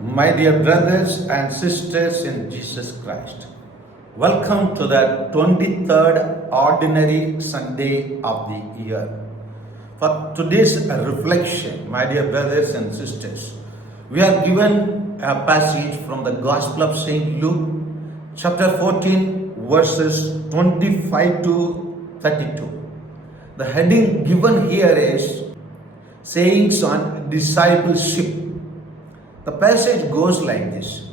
My dear brothers and sisters in Jesus Christ, welcome to the 23rd Ordinary Sunday of the year. For today's reflection, my dear brothers and sisters, we are given a passage from the Gospel of St. Luke, chapter 14, verses 25 to 32. The heading given here is Sayings on Discipleship. The passage goes like this.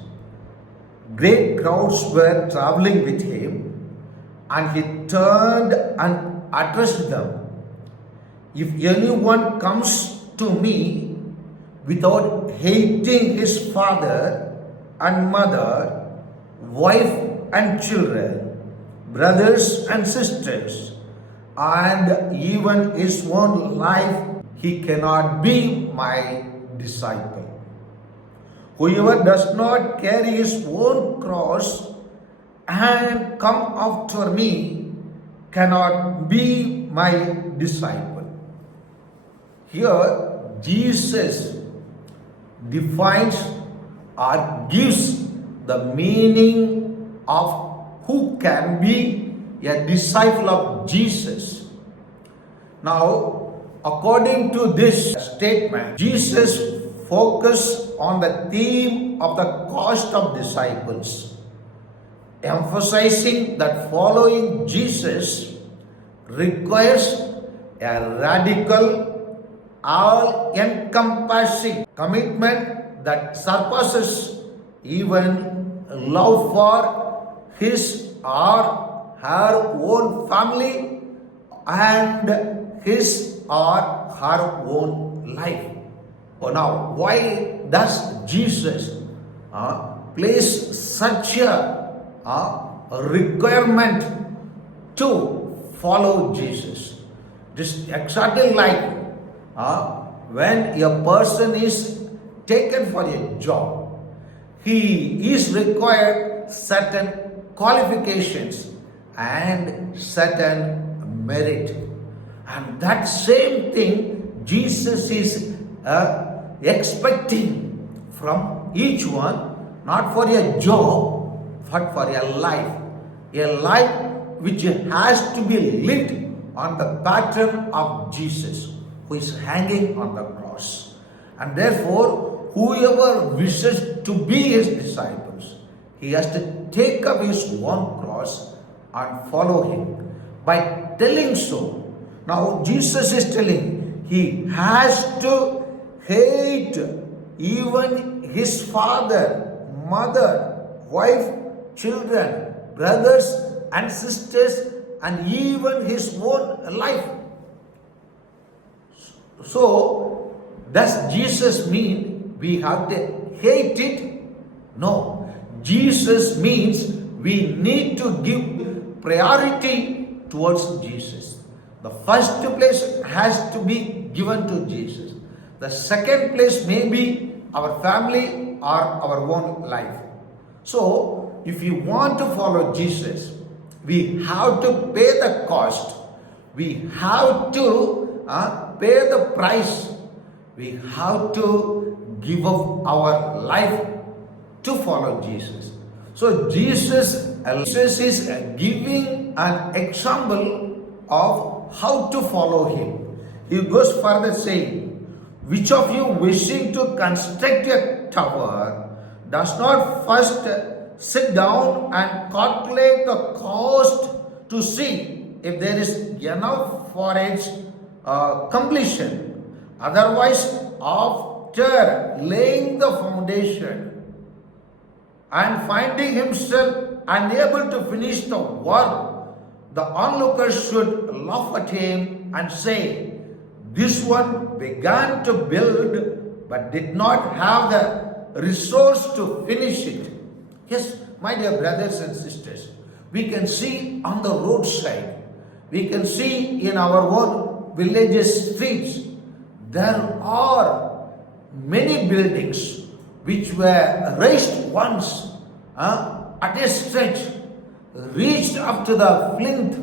Great crowds were traveling with him, and he turned and addressed them. If anyone comes to me without hating his father and mother, wife and children, brothers and sisters, and even his own life, he cannot be my disciple. Whoever does not carry his own cross and come after me cannot be my disciple. Here, Jesus defines or gives the meaning of who can be a disciple of Jesus. Now, according to this statement, Jesus focused on the theme of the cost of disciples, emphasizing that following Jesus requires a radical, all-encompassing commitment that surpasses even love for his or her own family and his or her own life. Now, why does Jesus place such a requirement to follow Jesus? Just exactly like when a person is taken for a job, he is required certain qualifications and certain merit. And that same thing Jesus is expecting from each one, not for a job, but for a life which has to be lived on the pattern of Jesus, who is hanging on the cross. And therefore, whoever wishes to be his disciples, he has to take up his own cross and follow him. By telling so, now Jesus is telling he has to hate even his father, mother, wife, children, brothers and sisters, and even his own life. So, does Jesus mean we have to hate it? No. Jesus means we need to give priority towards Jesus. The first place has to be given to Jesus. The second place may be our family or our own life. So, if you want to follow Jesus, we have to pay the cost. We have to pay the price. We have to give up our life to follow Jesus. So, Jesus is giving an example of how to follow him. He goes further saying, which of you wishing to construct a tower does not first sit down and calculate the cost to see if there is enough for its completion? Otherwise, after laying the foundation and finding himself unable to finish the work, the onlooker should laugh at him and say, this one began to build but did not have the resource to finish it. Yes, my dear brothers and sisters, we can see on the roadside, we can see in our own villages' streets, there are many buildings which were raised once at a stretch, reached up to the plinth,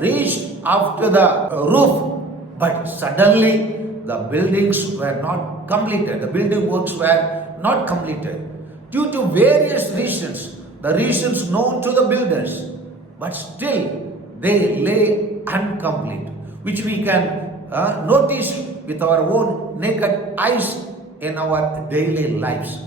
reached up to the roof, but suddenly the buildings were not completed. The building works were not completed due to various reasons, the reasons known to the builders, but still they lay incomplete, which we can notice with our own naked eyes in our daily lives.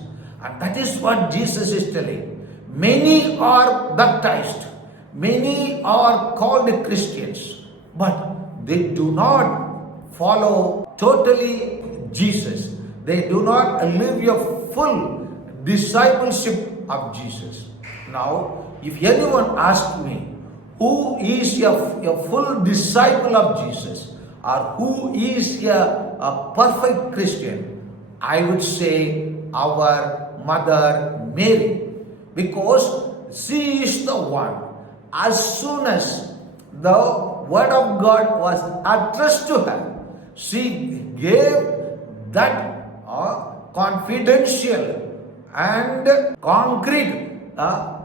And that is what Jesus is telling. Many are baptized, many are called Christians, but they do not follow totally Jesus. They do not live a full discipleship of Jesus. Now, if anyone asks me, who is a full disciple of Jesus, or who is a perfect Christian, I would say our Mother Mary, because she is the one. As soon as the word of God was addressed to her, she gave that confidential and concrete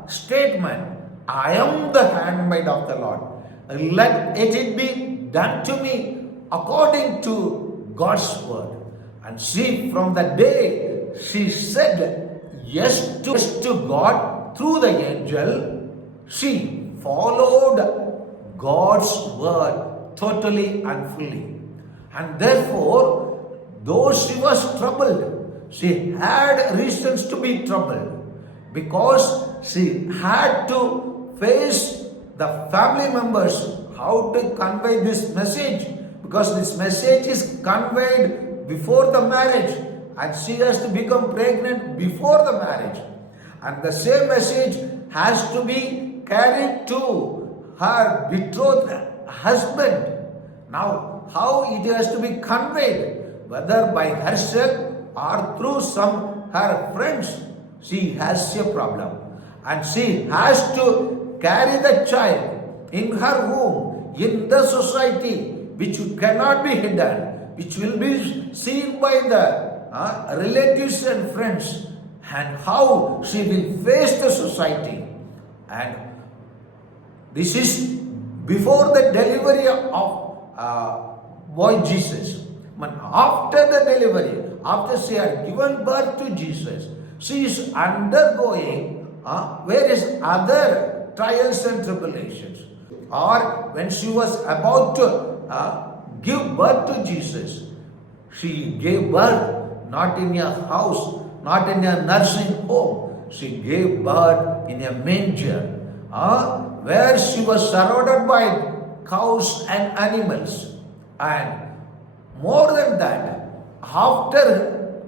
statement, I am the handmaid of the Lord. Let it be done to me according to God's word. And she, from the day she said yes to God through the angel, she followed God's word totally and fully. And therefore, though she was troubled, she had reasons to be troubled, because she had to face the family members how to convey this message, because this message is conveyed before the marriage and she has to become pregnant before the marriage, and the same message has to be carried to her betrothed husband. Now, how it has to be conveyed, whether by herself or through some her friends, she has a problem, and she has to carry the child in her womb in the society, which cannot be hidden, which will be seen by the relatives and friends, and how she will face the society. And this is before the delivery of boy Jesus. But after the delivery, after she had given birth to Jesus, she is undergoing various other trials and tribulations. Or when she was about to give birth to Jesus, she gave birth not in a house, not in a nursing home. She gave birth in a manger, where she was surrounded by cows and animals. And more than that, after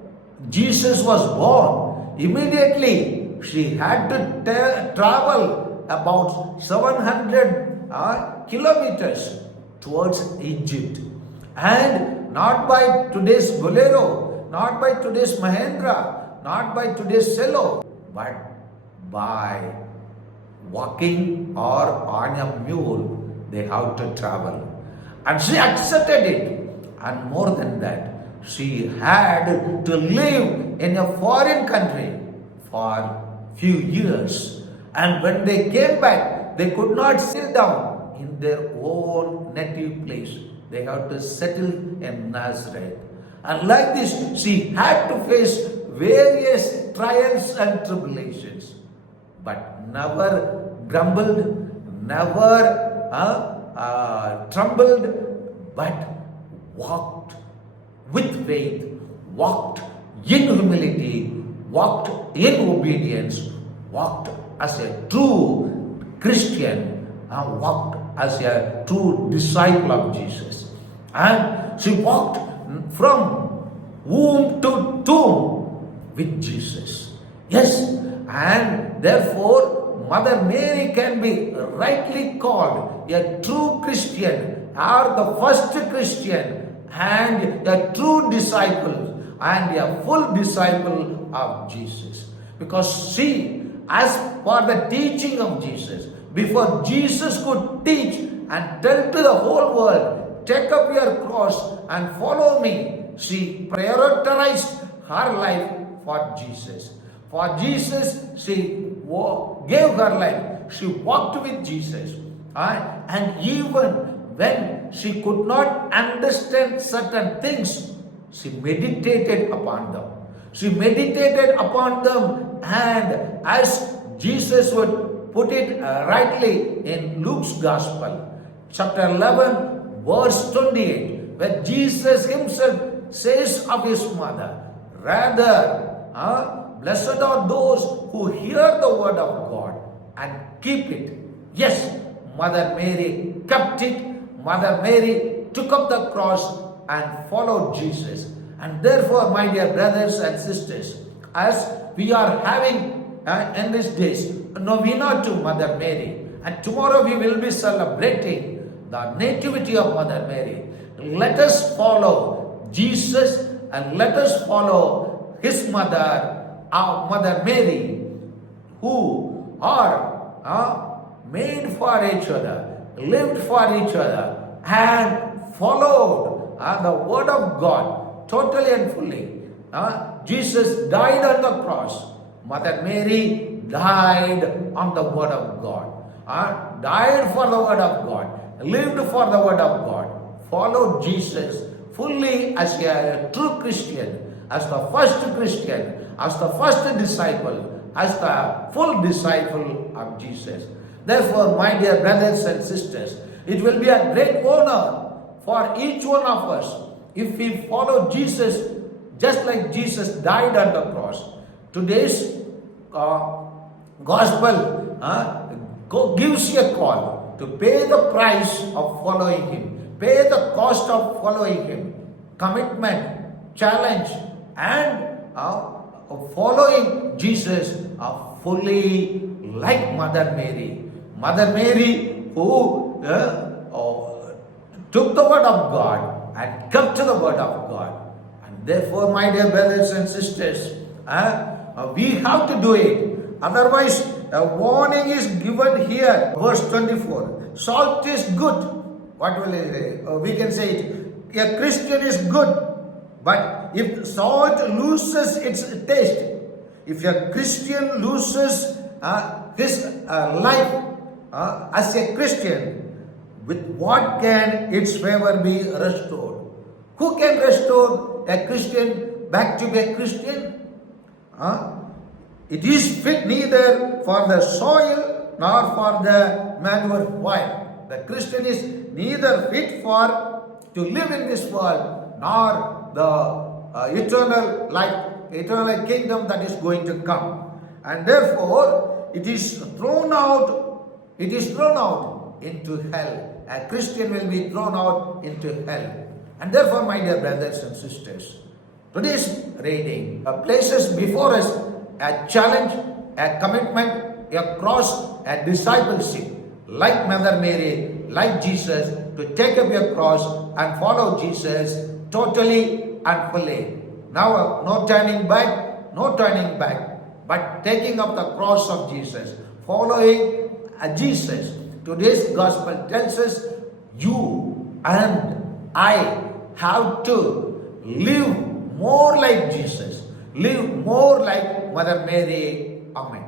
Jesus was born, immediately she had to travel about 700 kilometers towards Egypt. And not by today's Bolero, not by today's Mahindra, not by today's Cello, but by walking or on a mule, they have to travel. And she accepted it. And more than that, she had to live in a foreign country for few years. And when they came back, they could not sit down in their own native place. They had to settle in Nazareth. And like this, she had to face various trials and tribulations, but never grumbled, never trembled, but walked with faith, walked in humility, walked in obedience, walked as a true Christian, and walked as a true disciple of Jesus. And she walked from womb to tomb with Jesus. Yes, and therefore Mother Mary can be rightly called a true Christian, or the first Christian, and a true disciple, and a full disciple of Jesus. Because she, as for the teaching of Jesus, before Jesus could teach and tell to the whole world, take up your cross and follow me, she prioritized her life for Jesus. For Jesus, she gave her life. She walked with Jesus. And even when she could not understand certain things, she meditated upon them. She meditated upon them, and as Jesus would put it rightly in Luke's Gospel, chapter 11, verse 28, where Jesus himself says of his mother, rather, blessed are those who hear the word of God and keep it. Yes, Mother Mary kept it. Mother Mary took up the cross and followed Jesus. And therefore, my dear brothers and sisters, as we are having in these days novena to Mother Mary, and tomorrow we will be celebrating the nativity of Mother Mary, let us follow Jesus and let us follow his mother, our Mother Mary, who are made for each other, lived for each other, and followed the word of God totally and fully. Jesus died on the cross. Mother Mary died on the word of God. Died for the word of God. Lived for the word of God. Followed Jesus fully as a true Christian, as the first Christian, as the first disciple, as the full disciple of Jesus. Therefore, my dear brothers and sisters, it will be a great honor for each one of us if we follow Jesus just like Jesus died on the cross. Today's gospel gives you a call to pay the price of following him, pay the cost of following him, commitment, challenge, and following Jesus fully like Mother Mary. Mother Mary who took the word of God and kept to the word of God. And therefore, my dear brothers and sisters, we have to do it. Otherwise, a warning is given here. Verse 24. Salt is good. What will I say? We can say it. A Christian is good. But if salt loses its taste, if a Christian loses his life as a Christian, with what can its favor be restored? Who can restore a Christian back to be a Christian? It is fit neither for the soil nor for the manure pile. The Christian is neither fit for to live in this world nor the eternal life, eternal kingdom that is going to come. And therefore, it is thrown out into hell. A Christian will be thrown out into hell. And therefore, my dear brothers and sisters, today's reading places before us a challenge, a commitment, a cross, a discipleship, like Mother Mary, like Jesus, to take up your cross and follow Jesus totally and fully. Now, no turning back, but taking up the cross of Jesus, following Jesus. Today's gospel tells us you and I have to live more like Jesus, live more like Mother Mary. Amen.